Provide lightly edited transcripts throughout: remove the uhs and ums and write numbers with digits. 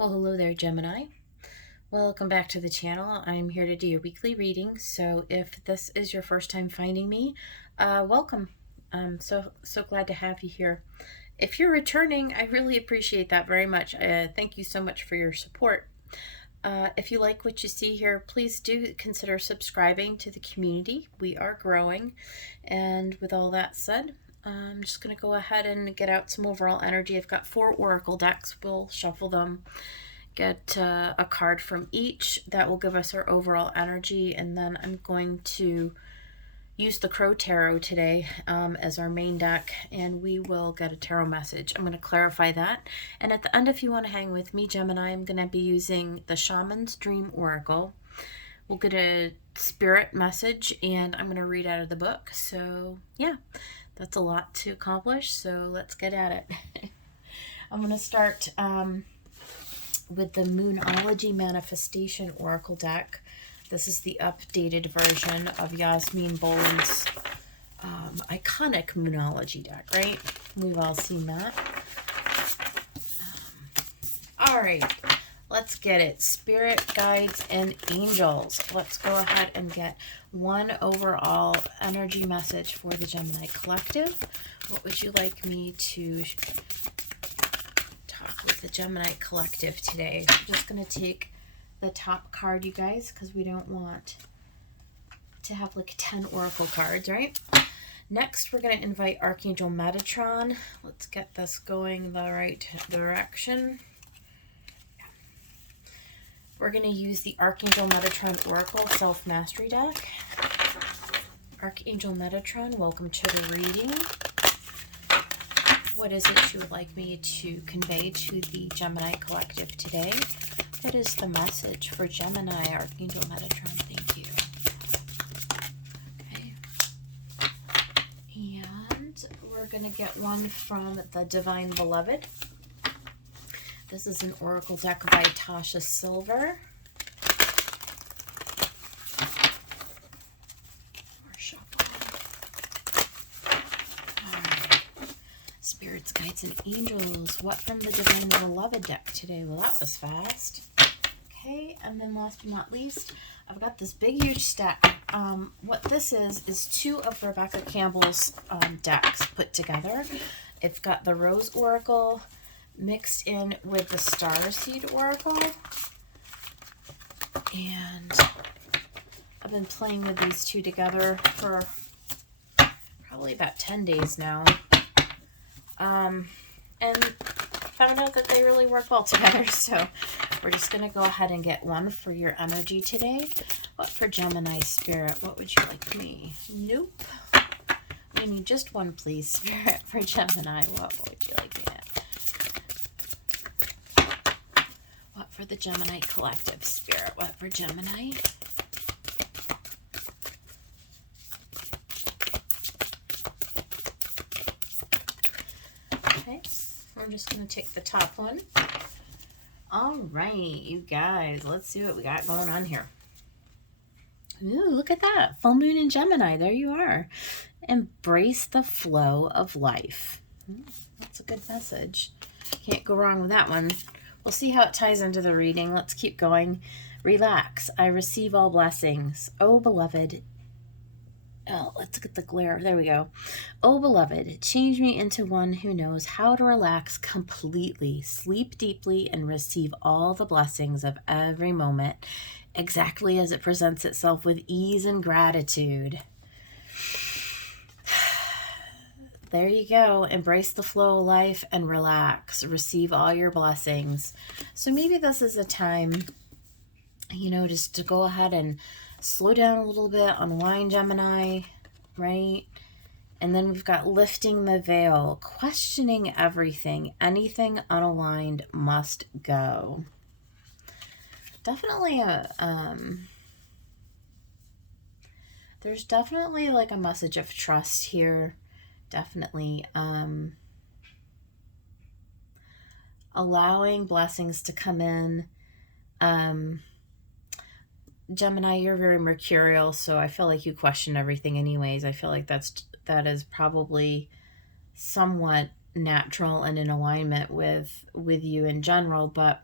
Well, hello there, Gemini. Welcome back to the channel. I'm here to do your weekly reading. So if this is your first time finding me, welcome. I'm so glad to have you here. If you're returning, I really appreciate that very much. Thank you so much for your support. If you like what you see here, please do consider subscribing to the community. We are growing. And with all that said, I'm just going to go ahead and get out some overall energy. I've got 4 oracle decks. We'll shuffle them, get a card from each. That will give us our overall energy, and then I'm going to use the Crow Tarot today as our main deck, and we will get a tarot message. I'm going to clarify that, and at the end, if you want to hang with me, Gemini, I'm going to be using the Shaman's Dream Oracle. We'll get a spirit message, and I'm going to read out of the book. So yeah, that's a lot to accomplish, so let's get at it. I'm going to start with the Moonology Manifestation Oracle deck. This is the updated version of Yasmin Boland's iconic Moonology deck, right? We've all seen that. All right, let's get it. Spirit, guides, and angels. Let's go ahead and get one overall energy message for the Gemini Collective. What would you like me to talk with the Gemini Collective today? I'm just going to take the top card, you guys, because we don't want to have like 10 oracle cards, right? Next, we're going to invite Archangel Metatron. Let's get this going the right direction. We're going to use the Archangel Metatron Oracle Self-Mastery deck. Archangel Metatron, welcome to the reading. What is it you would like me to convey to the Gemini Collective today? What is the message for Gemini, Archangel Metatron? Thank you. Okay. And we're going to get one from the Divine Beloved. This is an oracle deck by Tasha Silver. Spirits, guides, and angels. What from the Divine Beloved deck today? Well, that was fast. Okay, and then last but not least, I've got this big, huge stack. What this is 2 of Rebecca Campbell's decks put together. It's got the Rose Oracle mixed in with the Starseed Oracle. And I've been playing with these 2 together for probably about 10 days now. And found out that they really work well together. So we're just going to go ahead and get one for your energy today. What for Gemini Spirit? What would you like me? Nope. We need just one, please, Spirit, for Gemini. What would you like me at? What for the Gemini Collective, Spirit? What for Gemini? Okay, we're just going to take the top one. All right, you guys, let's see what we got going on here. Ooh, look at that. Full moon in Gemini. There you are. Embrace the flow of life. That's a good message. Can't go wrong with that one. We'll see how it ties into the reading. Let's keep going. Relax. I receive all blessings. Oh, beloved. Oh, let's get the glare. There we go. Oh, beloved, change me into one who knows how to relax completely, sleep deeply, and receive all the blessings of every moment, exactly as it presents itself with ease and gratitude. There you go. Embrace the flow of life and relax. Receive all your blessings. So maybe this is a time, just to go ahead and slow down a little bit, unwind, Gemini, right? And then we've got lifting the veil, questioning everything. Anything unaligned must go. Definitely there's definitely like a message of trust here. Definitely allowing blessings to come in. Gemini, you're very mercurial, so I feel like you question everything anyways. I feel like that is probably somewhat natural and in alignment with you in general, but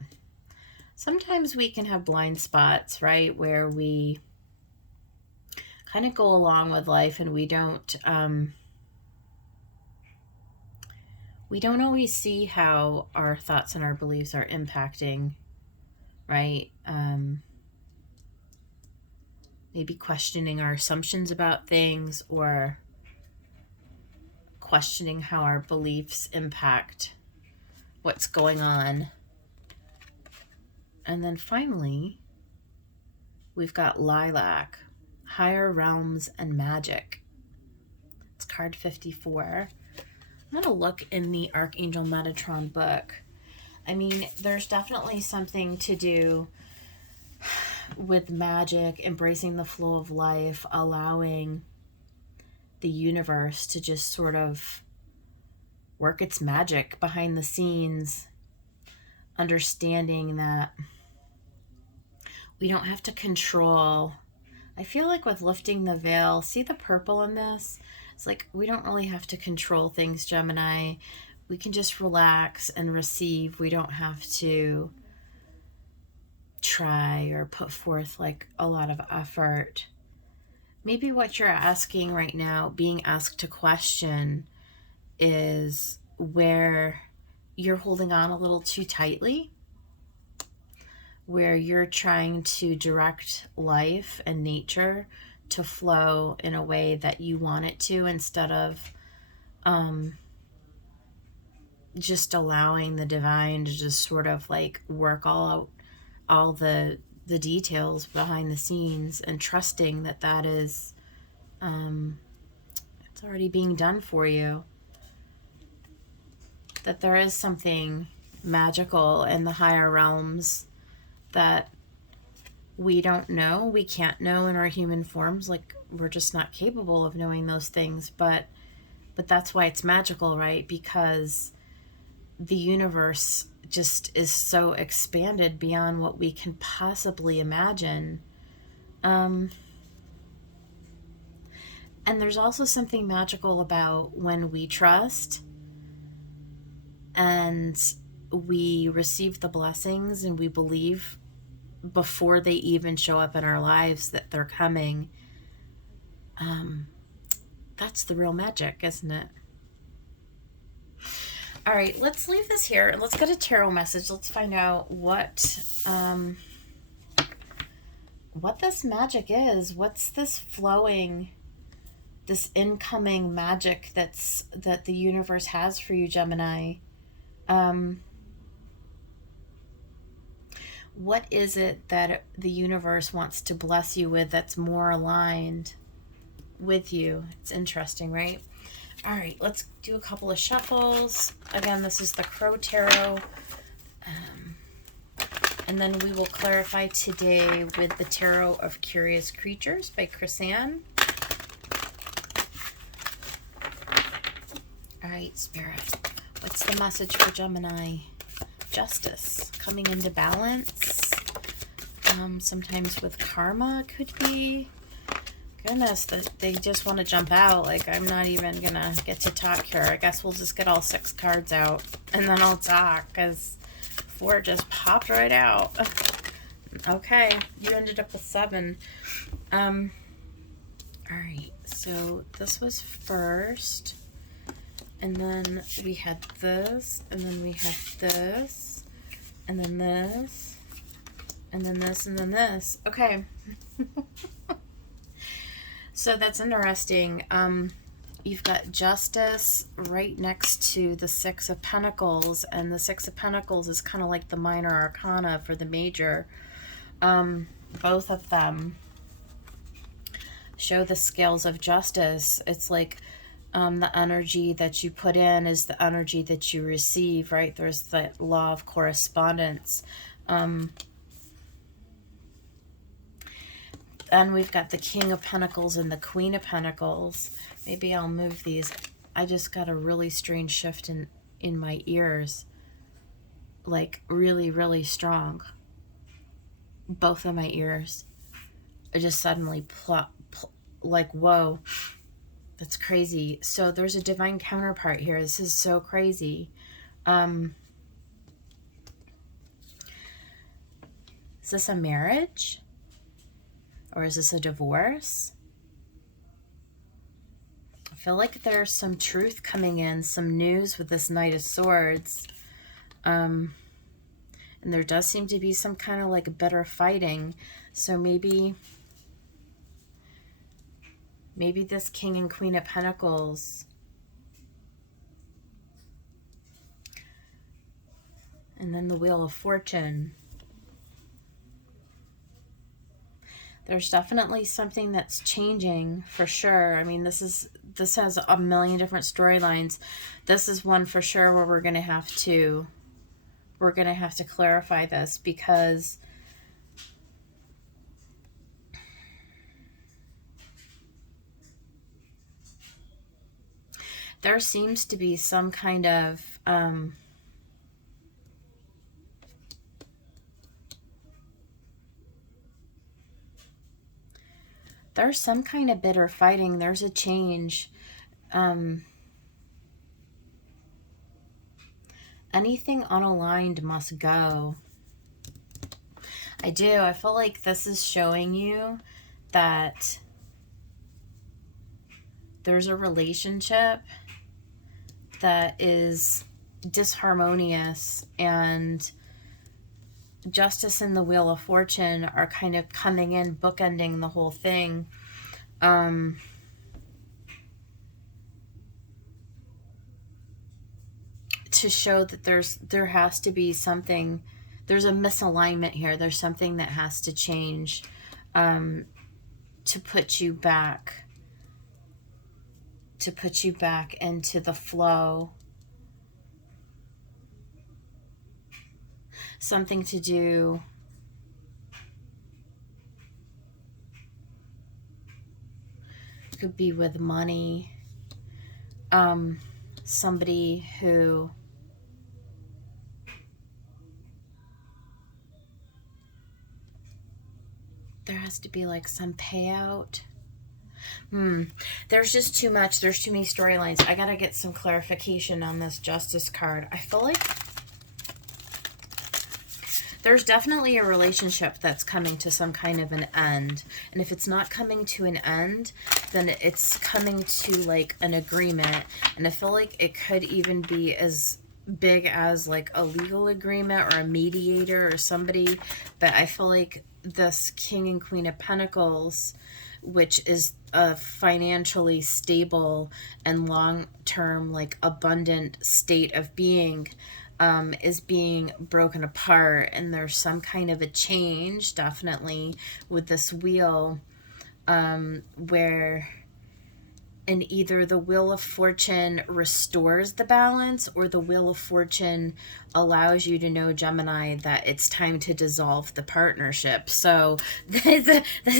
Sometimes we can have blind spots, right, where we kind of go along with life and we don't always see how our thoughts and our beliefs are impacting, right? Maybe questioning our assumptions about things, or questioning how our beliefs impact what's going on. And then finally, we've got Lilac, Higher Realms and Magic. It's card 54. I'm going to look in the Archangel Metatron book. I mean, there's definitely something to do with magic, embracing the flow of life, allowing the universe to just sort of work its magic behind the scenes, understanding that we don't have to control. I feel like with lifting the veil, see the purple in this? It's like we don't really have to control things, Gemini. We can just relax and receive. We don't have to try or put forth like a lot of effort. Maybe what you're asking right now, being asked to question, is where you're holding on a little too tightly, where you're trying to direct life and nature to flow in a way that you want it to, instead of just allowing the divine to just sort of like work all the details behind the scenes, and trusting that that is it's already being done for you, that there is something magical in the higher realms that we don't know, we can't know in our human forms. Like, we're just not capable of knowing those things, but that's why it's magical, right? Because the universe just is so expanded beyond what we can possibly imagine. And there's also something magical about when we trust and we receive the blessings and we believe before they even show up in our lives that they're coming. That's the real magic, isn't it? All right, let's leave this here. Let's get a tarot message. Let's find out what this magic is. What's this flowing, this incoming magic that the universe has for you, Gemini? What is it that the universe wants to bless you with that's more aligned with you? It's interesting, right? All right, let's do a couple of shuffles. Again, this is the Crow Tarot. And then we will clarify today with the Tarot of Curious Creatures by Chris-Anne. All right, Spirit. What's the message for Gemini? Justice. Coming into balance. Sometimes with karma, could be. Goodness, that they just want to jump out. Like, I'm not even gonna get to talk here. I guess we'll just get all 6 cards out and then I'll talk, because 4 just popped right out. Okay, you ended up with 7. All right, so this was first, and then we had this, and then we had this, and then this, and then this, and then this. Okay. So that's interesting. You've got Justice right next to the 6 of Pentacles, and the 6 of Pentacles is kind of like the minor arcana for the major. Both of them show the scales of justice. It's like the energy that you put in is the energy that you receive, right? There's the law of correspondence. Then we've got the King of Pentacles and the Queen of Pentacles. Maybe I'll move these. I just got a really strange shift in my ears. Like, really, really strong. Both of my ears are just suddenly like, whoa. That's crazy. So there's a divine counterpart here. This is so crazy. Is this a marriage? Or is this a divorce? I feel like there's some truth coming in, some news with this Knight of Swords. And there does seem to be some kind of like bitter fighting. So maybe this King and Queen of Pentacles, and then the Wheel of Fortune. There's definitely something that's changing for sure. I mean, this has a million different storylines. This is one for sure where we're gonna have to clarify this, because there seems to be some kind of there's some kind of bitter fighting. There's a change. Anything unaligned must go. I do. I feel like this is showing you that there's a relationship that is disharmonious, and Justice and the Wheel of Fortune are kind of coming in, bookending the whole thing. To show that there has to be something, there's a misalignment here. There's something that has to change to put you back into the flow. Something to do could be with money. Somebody who there has to be like some payout. There's just too much. There's too many storylines. I gotta get some clarification on this Justice card. I feel like there's definitely a relationship that's coming to some kind of an end. And if it's not coming to an end, then it's coming to like an agreement. And I feel like it could even be as big as like a legal agreement or a mediator or somebody. But I feel like this King and Queen of Pentacles, which is a financially stable and long-term, like abundant state of being, is being broken apart, and there's some kind of a change definitely with this wheel, where and either the Wheel of Fortune restores the balance, or the Wheel of Fortune allows you to know, Gemini, that it's time to dissolve the partnership. So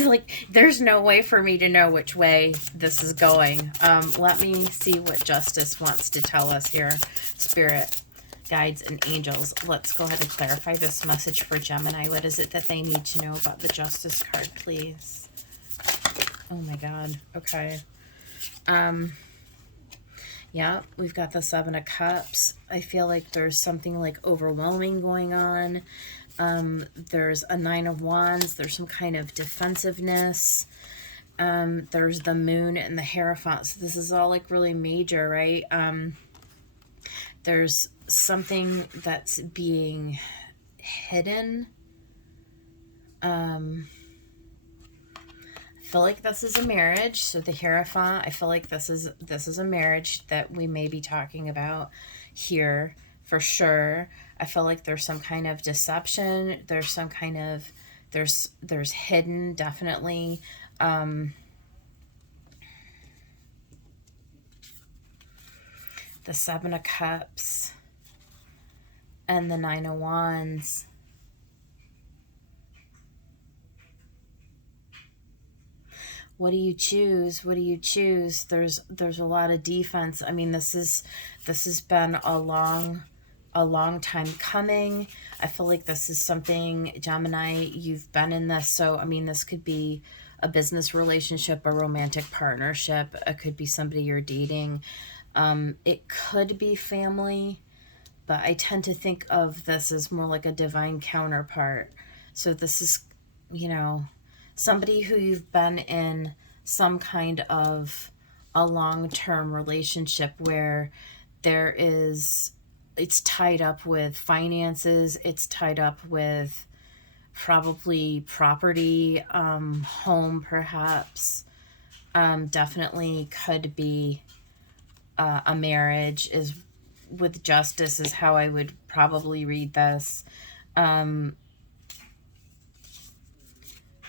like, there's no way for me to know which way this is going. Let me see what Justice wants to tell us here. Spirit, guides, and angels. Let's go ahead and clarify this message for Gemini. What is it that they need to know about the Justice card, please? Oh my God. Okay. Yeah, we've got the Seven of Cups. I feel like there's something like overwhelming going on. There's a Nine of Wands. There's some kind of defensiveness. There's the Moon and the Hierophant. So this is all like really major, right? There's something that's being hidden. I feel like this is a marriage. So the Hierophant, I feel like this is a marriage that we may be talking about here for sure. I feel like there's some kind of deception. There's some kind of, there's hidden, definitely. The Seven of Cups and the Nine of Wands. What do you choose? What do you choose? There's a lot of defense. I mean, this has been a long time coming. I feel like this is something, Gemini, you've been in this. So, I mean, this could be a business relationship, a romantic partnership. It could be somebody you're dating. It could be family, but I tend to think of this as more like a divine counterpart. So this is, you know, somebody who you've been in some kind of a long-term relationship where it's tied up with finances, it's tied up with probably property, home perhaps. Definitely could be a marriage, is with justice is how I would probably read this.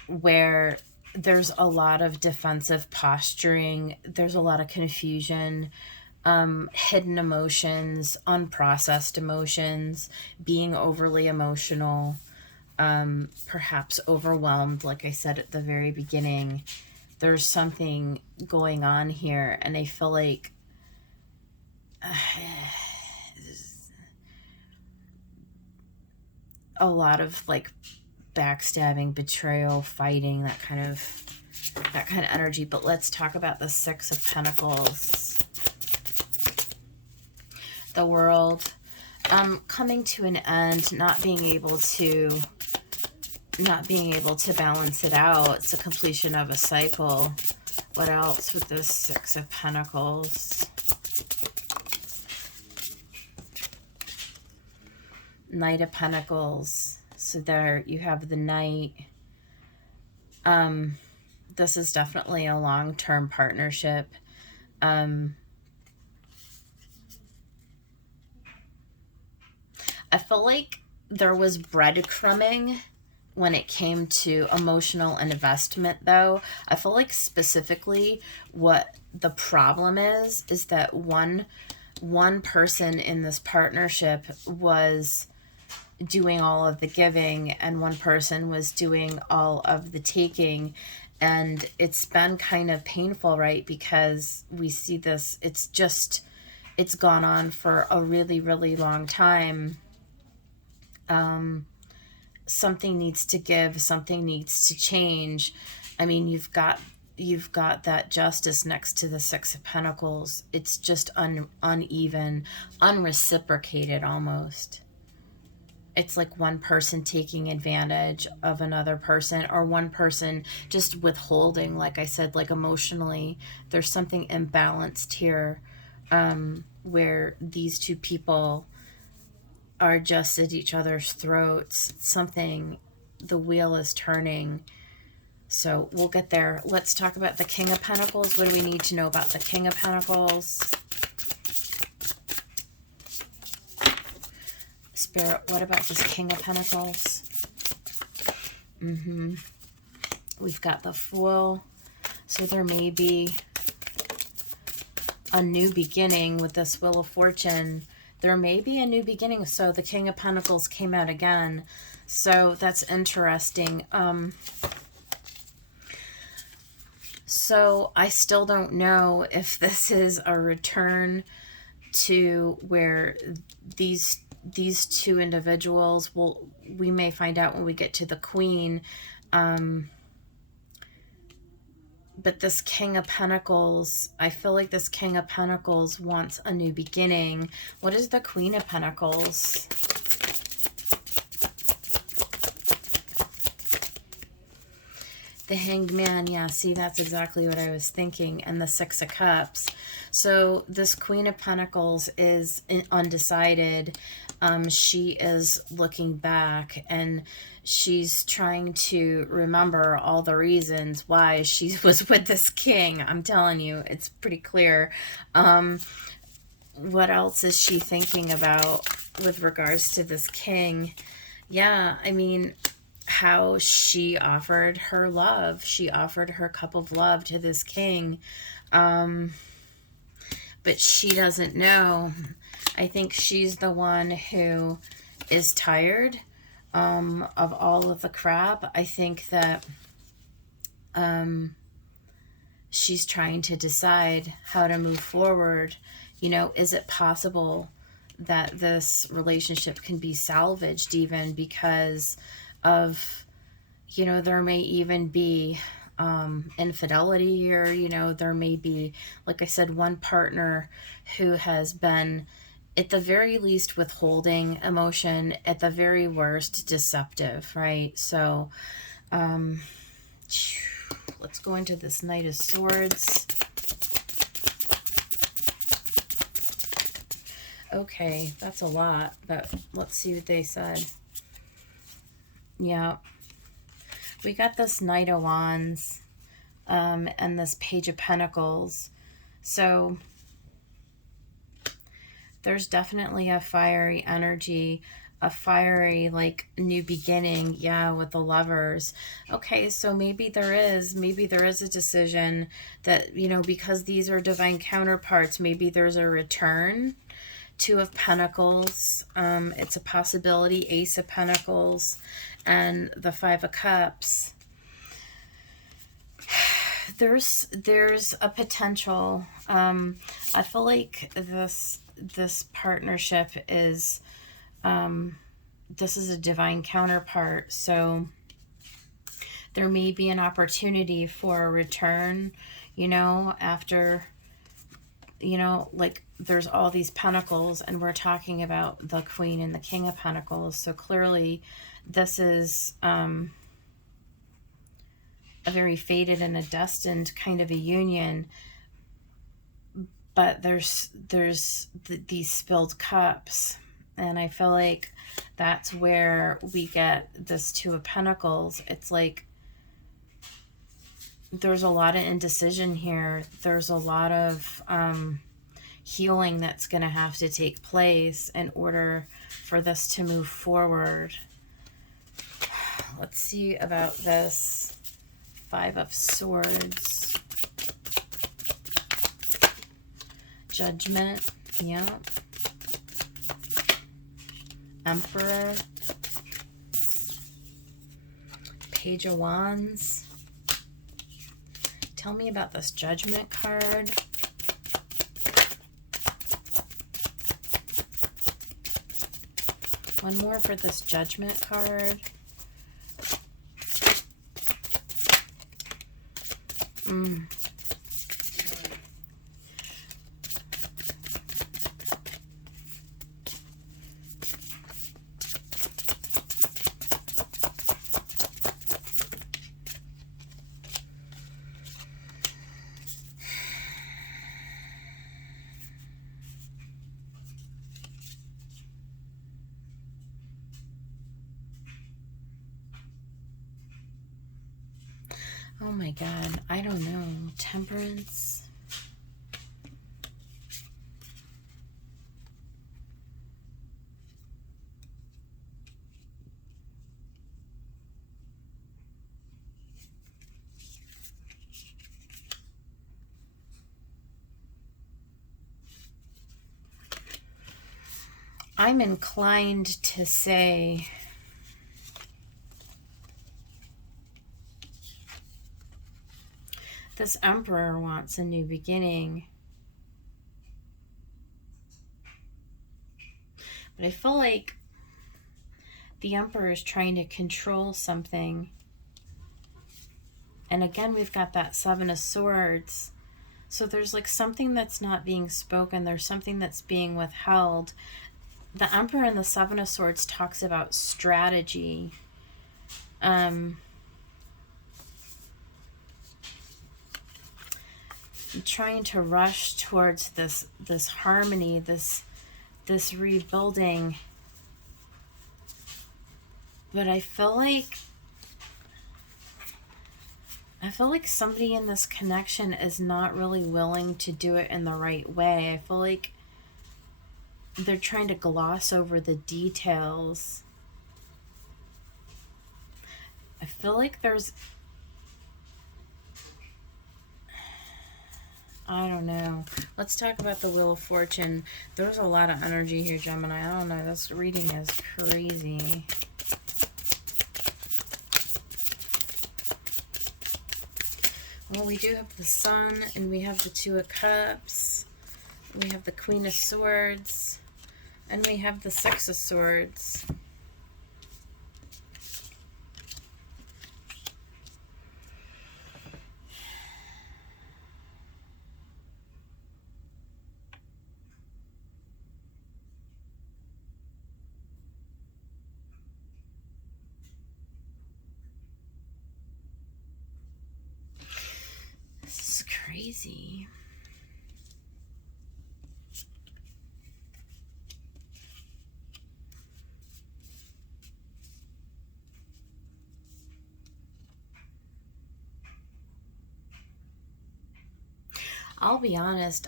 Where there's a lot of defensive posturing, there's a lot of confusion, hidden emotions, unprocessed emotions, being overly emotional, perhaps overwhelmed, like I said at the very beginning. There's something going on here, and I feel like a lot of like backstabbing, betrayal, fighting, that kind of energy. But let's talk about the Six of Pentacles. The World, coming to an end, not being able to balance it out. It's a completion of a cycle. What else with this Six of Pentacles? Knight of Pentacles. So there you have the Knight. This is definitely a long-term partnership. I feel like there was breadcrumbing when it came to emotional investment, though. I feel like specifically what the problem is that one person in this partnership was doing all of the giving and one person was doing all of the taking. And it's been kind of painful, right? Because we see this, it's gone on for a really, really long time. Something needs to give, something needs to change. I mean, you've got that Justice next to the Six of Pentacles. It's just uneven, unreciprocated almost. It's like one person taking advantage of another person, or one person just withholding, like I said, like emotionally. There's something imbalanced here, where these two people are just at each other's throats. Something, the wheel is turning. So we'll get there. Let's talk about the King of Pentacles. What do we need to know about the King of Pentacles? Spirit, what about this King of Pentacles? We've got the Fool. So there may be a new beginning with this Wheel of Fortune. There may be a new beginning. So the King of Pentacles came out again. So that's interesting. So I still don't know if this is a return to where these two individuals we may find out when we get to the Queen. But this King of Pentacles, I feel like this King of Pentacles wants a new beginning. What is the Queen of Pentacles? The Hanged Man, yeah, see, that's exactly what I was thinking. And the Six of Cups. So this Queen of Pentacles is undecided. She is looking back and she's trying to remember all the reasons why she was with this king. I'm telling you, it's pretty clear. What else is she thinking about with regards to this king? Yeah, I mean, how she offered her love. She offered her cup of love to this king. But she doesn't know. I think she's the one who is tired of all of the crap. I think that she's trying to decide how to move forward. You know, is it possible that this relationship can be salvaged even because of, you know, there may even be infidelity here. You know, there may be, like I said, one partner who has been at the very least withholding emotion, at the very worst deceptive, right? So let's go into this Knight of Swords. Okay, that's a lot, but let's see what they said. Yeah, we got this Knight of Wands and this Page of Pentacles. So there's definitely a fiery energy, a fiery, like, new beginning. Yeah, with the Lovers. Okay, so maybe there is a decision that, you know, because these are divine counterparts, maybe there's a return. Two of Pentacles, it's a possibility. Ace of Pentacles and the Five of Cups. There's a potential. I feel like this partnership is this is a divine counterpart, so there may be an opportunity for a return, you know, after, you know, like, there's all these pentacles and we're talking about the Queen and the King of Pentacles. So clearly this is a very fated and a destined kind of a union. But there's these spilled cups. And I feel like that's where we get this Two of Pentacles. It's like there's a lot of indecision here. There's a lot of healing that's going to have to take place in order for this to move forward. Let's see about this Five of Swords. Judgment. Yeah. Emperor. Page of Wands. Tell me about this Judgment card. One more for this Judgment card. Oh my God, I don't know. Temperance. I'm inclined to say this Emperor wants a new beginning. But I feel like the Emperor is trying to control something. And again, we've got that Seven of Swords. So there's like something that's not being spoken. There's something that's being withheld. The Emperor and the Seven of Swords talks about strategy. Trying to rush towards this harmony, this rebuilding. But I feel like somebody in this connection is not really willing to do it in the right way. I feel like they're trying to gloss over the details. I feel like there's, I don't know. Let's talk about the Wheel of Fortune. There's a lot of energy here, Gemini. I don't know. This reading is crazy. Well, we do have the Sun, and we have the Two of Cups. We have the Queen of Swords, and we have the Six of Swords. easy. I'll be honest,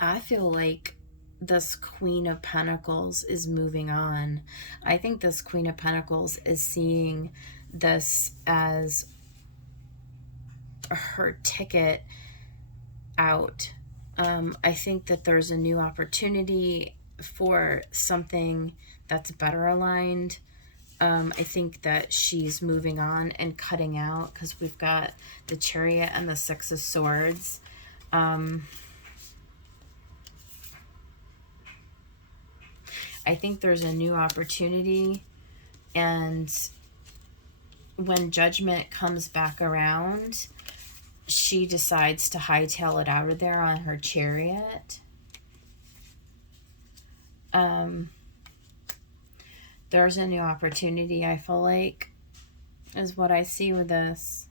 I feel like this Queen of Pentacles is moving on. I think this Queen of Pentacles is seeing this as her ticket out. I think that there's a new opportunity for something that's better aligned. I think that she's moving on and cutting out, because we've got the Chariot and the Six of Swords. I think there's a new opportunity, and when Judgment comes back around, she decides to hightail it out of there on her Chariot. There's a new opportunity, I feel like, is what I see with this.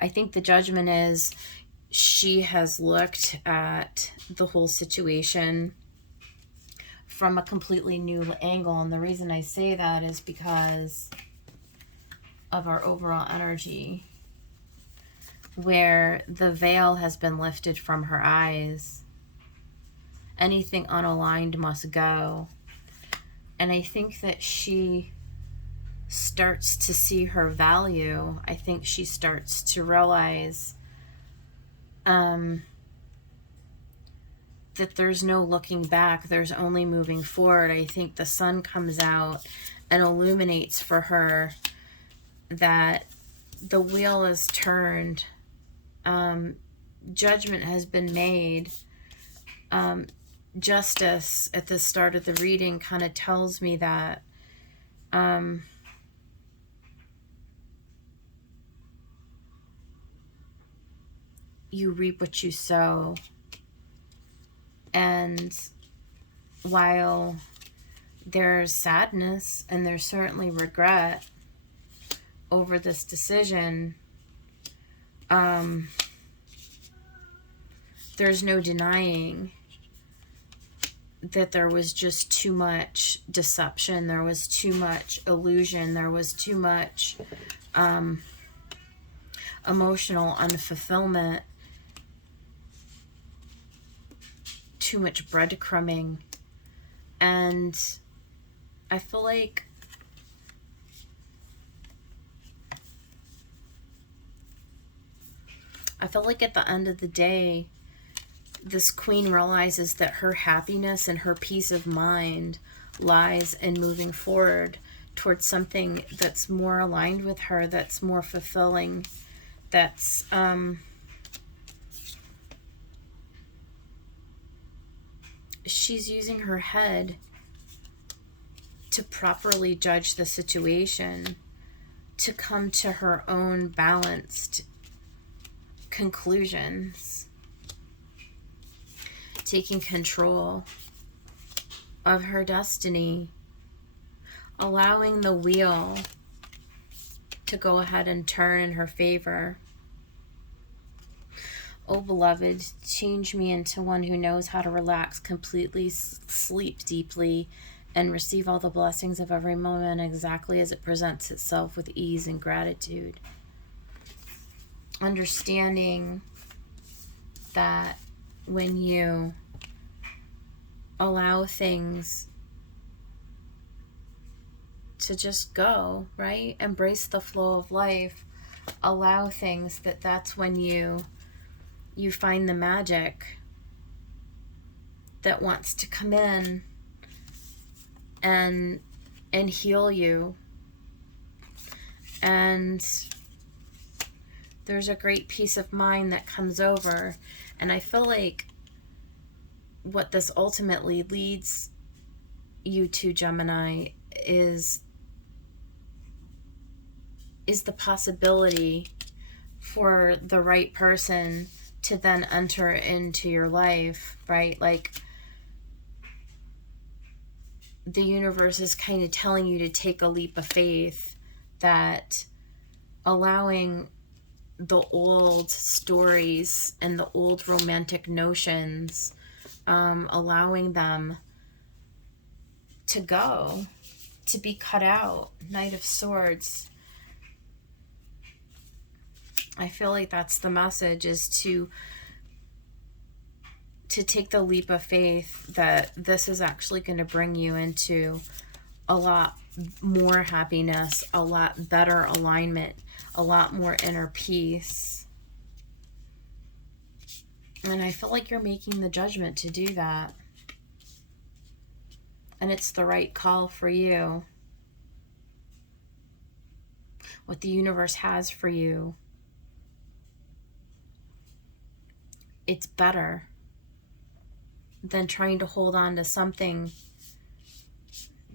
I think the Judgment is she has looked at the whole situation from a completely new angle. And the reason I say that is because of our overall energy, where the veil has been lifted from her eyes. Anything unaligned must go. And I think that she starts to see her value. I think she starts to realize that there's no looking back. There's only moving forward. I think the sun comes out and illuminates for her that the wheel is turned. Judgment has been made. Justice at the start of the reading kind of tells me that you reap what you sow. And while there's sadness and there's certainly regret over this decision, there's no denying that there was just too much deception, there was too much illusion, there was too much emotional unfulfillment, too much breadcrumbing. And I feel like at the end of the day, this queen realizes that her happiness and her peace of mind lies in moving forward towards something that's more aligned with her, that's more fulfilling, that's she's using her head to properly judge the situation, to come to her own balanced conclusions, taking control of her destiny, allowing the wheel to go ahead and turn in her favor. Oh, beloved, change me into one who knows how to relax completely, sleep deeply, and receive all the blessings of every moment exactly as it presents itself, with ease and gratitude. Understanding that when you allow things to just go, right? Embrace the flow of life. Allow things, that's when you find the magic that wants to come in and heal you. And there's a great peace of mind that comes over. And I feel like what this ultimately leads you to, Gemini, is the possibility for the right person to then enter into your life, right? Like, the universe is kind of telling you to take a leap of faith, that allowing the old stories and the old romantic notions, allowing them to go, to be cut out. Knight of Swords. I feel like that's the message, is to take the leap of faith that this is actually going to bring you into a lot more happiness, a lot better alignment, a lot more inner peace. And I feel like you're making the judgment to do that. And it's the right call for you. What the universe has for you, it's better than trying to hold on to something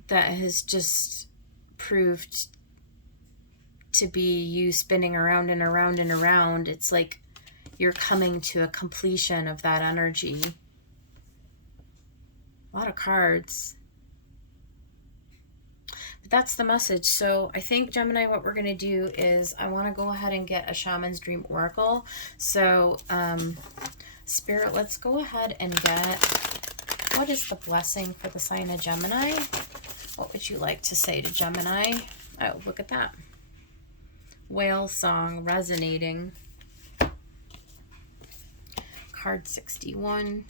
that has just proved to be you spinning around and around and around. It's like you're coming to a completion of that energy. A lot of cards. But that's the message. So I think, Gemini, what we're going to do is I want to go ahead and get a Shaman's Dream Oracle. So, Spirit, let's go ahead and get, what is the blessing for the sign of Gemini? What would you like to say to Gemini? Oh, look at that. Whale song resonating. Card 61.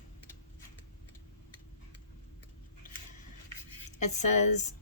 It says,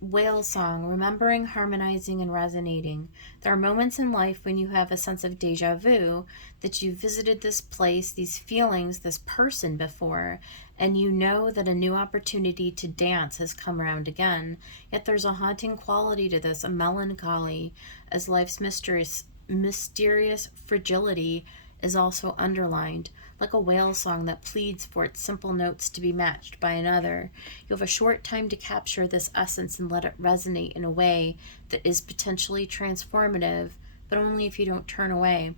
whale song, remembering, harmonizing, and resonating. There are moments in life when you have a sense of deja vu, that you visited this place, these feelings, this person before, and you know that a new opportunity to dance has come around again. Yet there's a haunting quality to this, a melancholy, as life's mysterious fragility is also underlined, like a whale song that pleads for its simple notes to be matched by another. You have a short time to capture this essence and let it resonate in a way that is potentially transformative, but only if you don't turn away.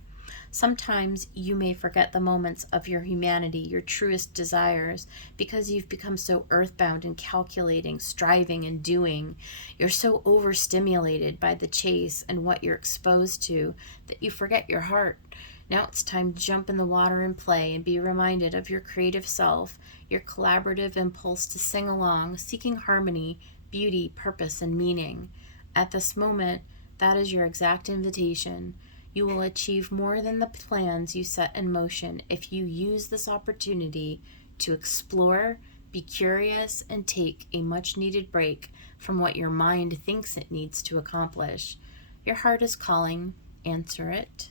Sometimes you may forget the moments of your humanity, your truest desires, because you've become so earthbound and calculating, striving and doing. You're so overstimulated by the chase and what you're exposed to that you forget your heart. Now it's time to jump in the water and play and be reminded of your creative self, your collaborative impulse to sing along, seeking harmony, beauty, purpose, and meaning. At this moment, that is your exact invitation. You will achieve more than the plans you set in motion if you use this opportunity to explore, be curious, and take a much-needed break from what your mind thinks it needs to accomplish. Your heart is calling. Answer it.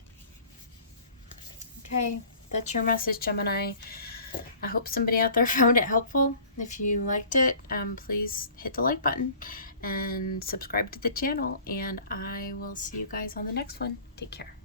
Okay, that's your message, Gemini. I hope somebody out there found it helpful. If you liked it, please hit the like button and subscribe to the channel, and I will see you guys on the next one. Take care.